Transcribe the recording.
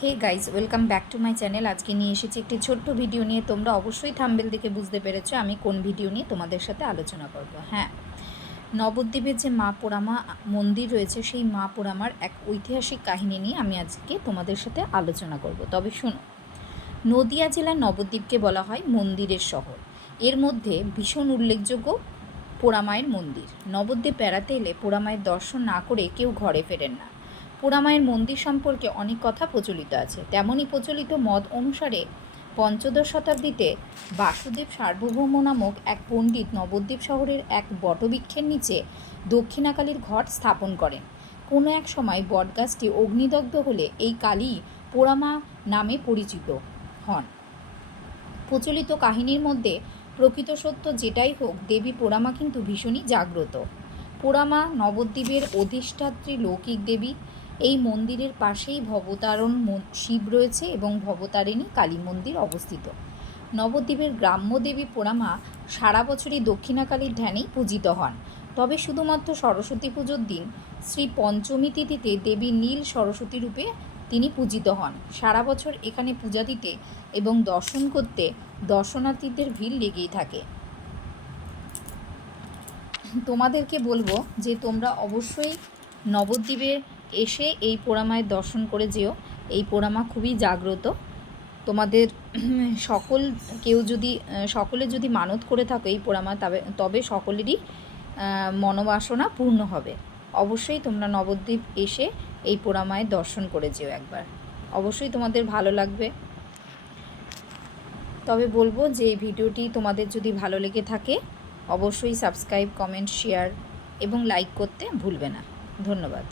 Hey guys welcome back to my channel আজকে নিয়ে এসেছি একটি ছোট্ট ভিডিও নিয়ে। তোমরা অবশ্যই থাম্বেল দেখে বুঝতে পেরেছ আমি কোন ভিডিও নিয়ে তোমাদের সাথে আলোচনা করব। হ্যাঁ নবদ্বীপের যে মা পোড়ামা মন্দির রয়েছে, সেই মা পোড়ামার এক ঐতিহাসিক কাহিনী নিয়ে আমি আজকে তোমাদের সাথে আলোচনা করব। তবে শোনো, নদিয়া জেলার নবদ্বীপকে বলা হয় মন্দিরের শহর। এর মধ্যে ভীষণ উল্লেখযোগ্য পোড়ামায়ের মন্দির। নবদ্বীপ বেড়াতে এলে পোড়ামায়ের দর্শন না করে কেউ ঘরে ফেরেন না। পোড়ামায়ের মন্দির সম্পর্কে অনেক কথা প্রচলিত আছে। তেমনই প্রচলিত মত অনুসারে পঞ্চদশ শতাব্দীতে বাসুদেব সার্বভৌম নামক এক পণ্ডিত নবদ্বীপ শহরের এক বটবৃক্ষের নিচে দক্ষিণাকালীর ঘট স্থাপন করেন। কোনো এক সময় বটগাছটি অগ্নিদগ্ধ হলে এই কালী পোড়ামা নামে পরিচিত হন। প্রচলিত কাহিনীর মধ্যে প্রকৃত সত্য যেটাই হোক, দেবী পোড়ামা কিন্তু ভীষণই জাগ্রত। পোড়ামা নবদ্বীপের অধিষ্ঠাত্রী লৌকিক দেবী এই মন্দিরের পাশেই ভবতারণ শিব রয়েছে এবং ভবতারিণী কালী মন্দির অবস্থিত। নবদ্বীপের গ্রাম্য দেবী পোড়ামা সারা বছরই দক্ষিণাকালীর ধ্যানেই পূজিত হন। তবে শুধুমাত্র সরস্বতী পুজোর দিন শ্রী পঞ্চমী তিথিতে দেবী নীল সরস্বতী রূপে তিনি পূজিত হন। সারা বছর এখানে পূজা দিতে এবং দর্শন করতে দর্শনার্থীদের ভিড় লেগেই থাকে। তোমাদেরকে বলব যে তোমরা অবশ্যই নবদ্বীপে এসে এই পোড়ামায়ের দর্শন করে যেও। এই পোড়ামা খুবই জাগ্রত। তোমাদের সকল, কেউ যদি সকলে যদি মানত করে থাকো এই পোড়ামা, তবে তবে সকলেরই মনোবাসনা পূর্ণ হবে। অবশ্যই তোমরা নবদ্বীপ এসে এই পোড়ামায়ের দর্শন করে যেও একবার। অবশ্যই তোমাদের ভালো লাগবে। তবে বলব যে এই ভিডিওটি তোমাদের যদি ভালো লেগে থাকে, অবশ্যই সাবস্ক্রাইব, কমেন্ট, শেয়ার এবং লাইক করতে ভুলবে না। ধন্যবাদ।